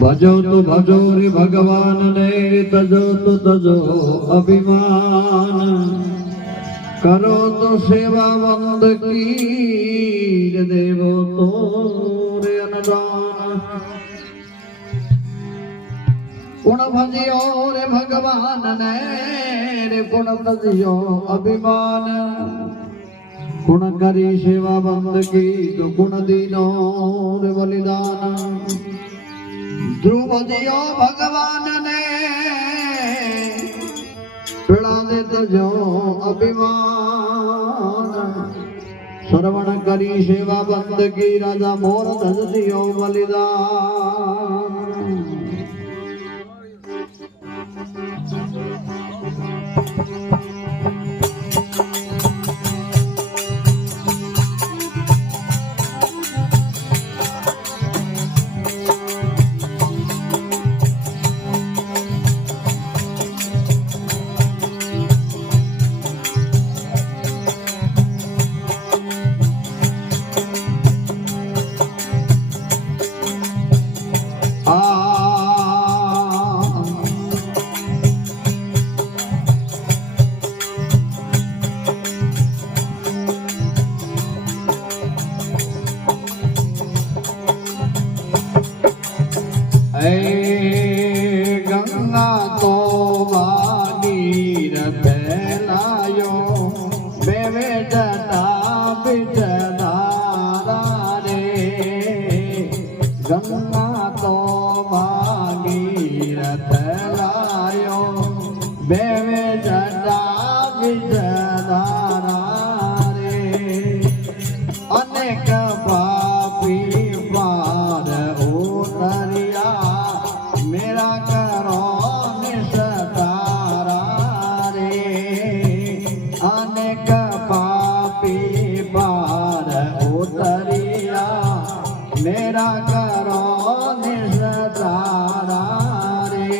ભજો તો ભજો રે ભગવાન ને તજો તો તજો અભિમાન કરો તો સેવા વંદકી દેવો તો રે અનદાન ગુણ ભજ્યો રે ભગવાન ને રે ગુણ તજ્યો અભિમાન ગુણ કરી સેવા વંદકી તો ગુણ દીનો રે બલિદાન ધ્રુવ ભજ્યો ભગવાન ને પીડા દે તજો અભિમાન શ્રવણ કરી સેવા બંદગી રાજા મોર ધજ્યો બલિદાન ગંગા તો વાગીર ફેલાયો બેવે જટા બિચદારા રે ગંગા તો વાગીર ફેલાયો બેવે જટા બિચદારા રે અનેક પાપી પાર ઉતર્યા મેરા કરો નિસતારા રે અનેક પાપી પાર ઉતર્યા મેરા કરો નિસતારા રે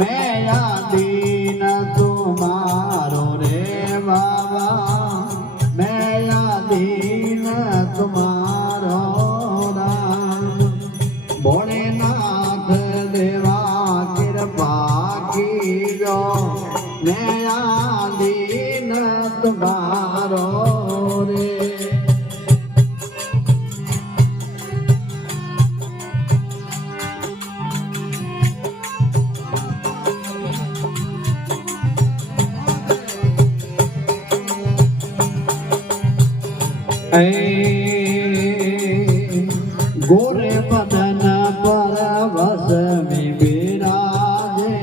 મેં દીન તુમારો રે બાબા મેં દીન તુમારો ભોળેનાથ દેવા કૃપા કીજો મેં દીન તુમારો રે गोरे बदन पर भस्मी विराजे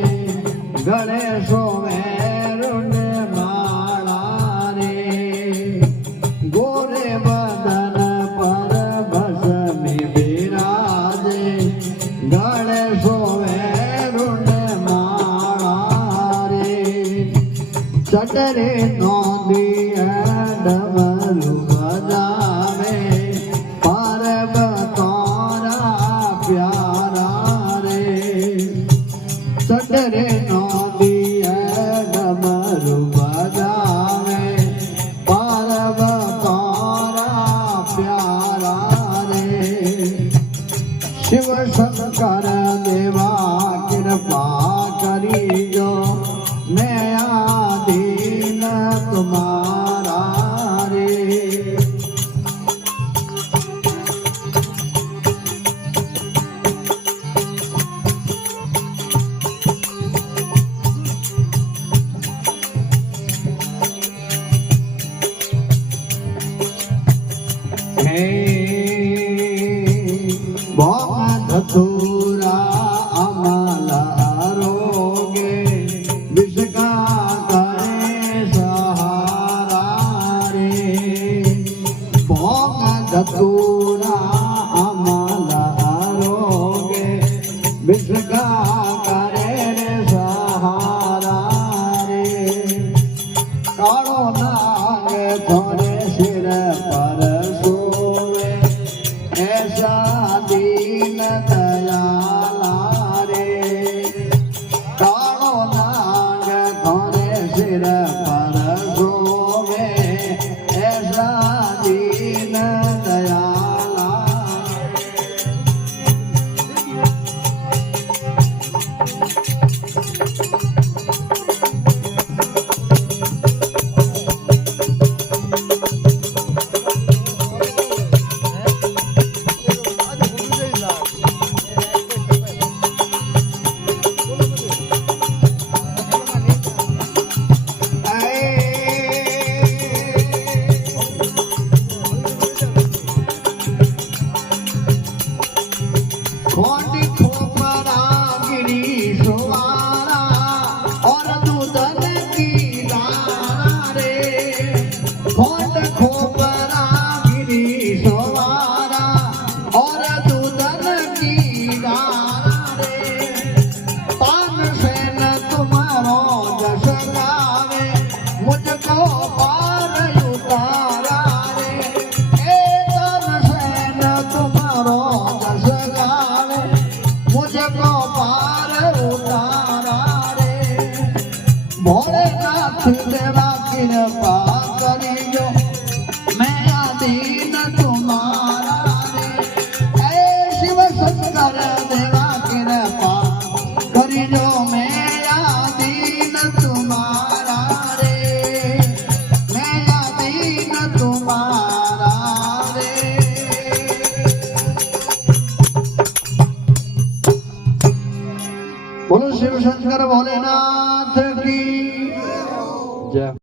गले सोवे रुंड माला रे गोरे बदन पर भस्मी विराजे गले सोवे रुंड माला रे चटरे नौंदी डमरू बजावे पारब तोरा प्यारा रे चटरे नौंदी डमरू बजावे पारब तोरा प्यारा रे शिव शंकर देवा कृपा करीजो मैं आधीन तुम्हारा रे धतूरा अमला रोगे विषका करे सहारा रे भोग धतूरा अमला रोगे विषका करे सहारा रे काળો नाग थोड़े सिर पर सोवे ऐसा दीन दया खोटी खोपरा गिरी सुवारा और दूधन की धारा रे खोट खोपरा गिरी सुवारा और दूधन की धारा रे पान से न तुम्हारो जस गावे मुझको पार उतारा रे तन से न तुम्हारो जस गावे मुझको पार उतारा रे भोलेनाथ देवा कृपा करियो मैं अधीन तुम्हारा रे शिव शंकर देवा कृपा करियो मैं अधीन तुम्हारा रे मैं अधीन तुम्हारा रे बोलो शिव शंकर भोलेनाथ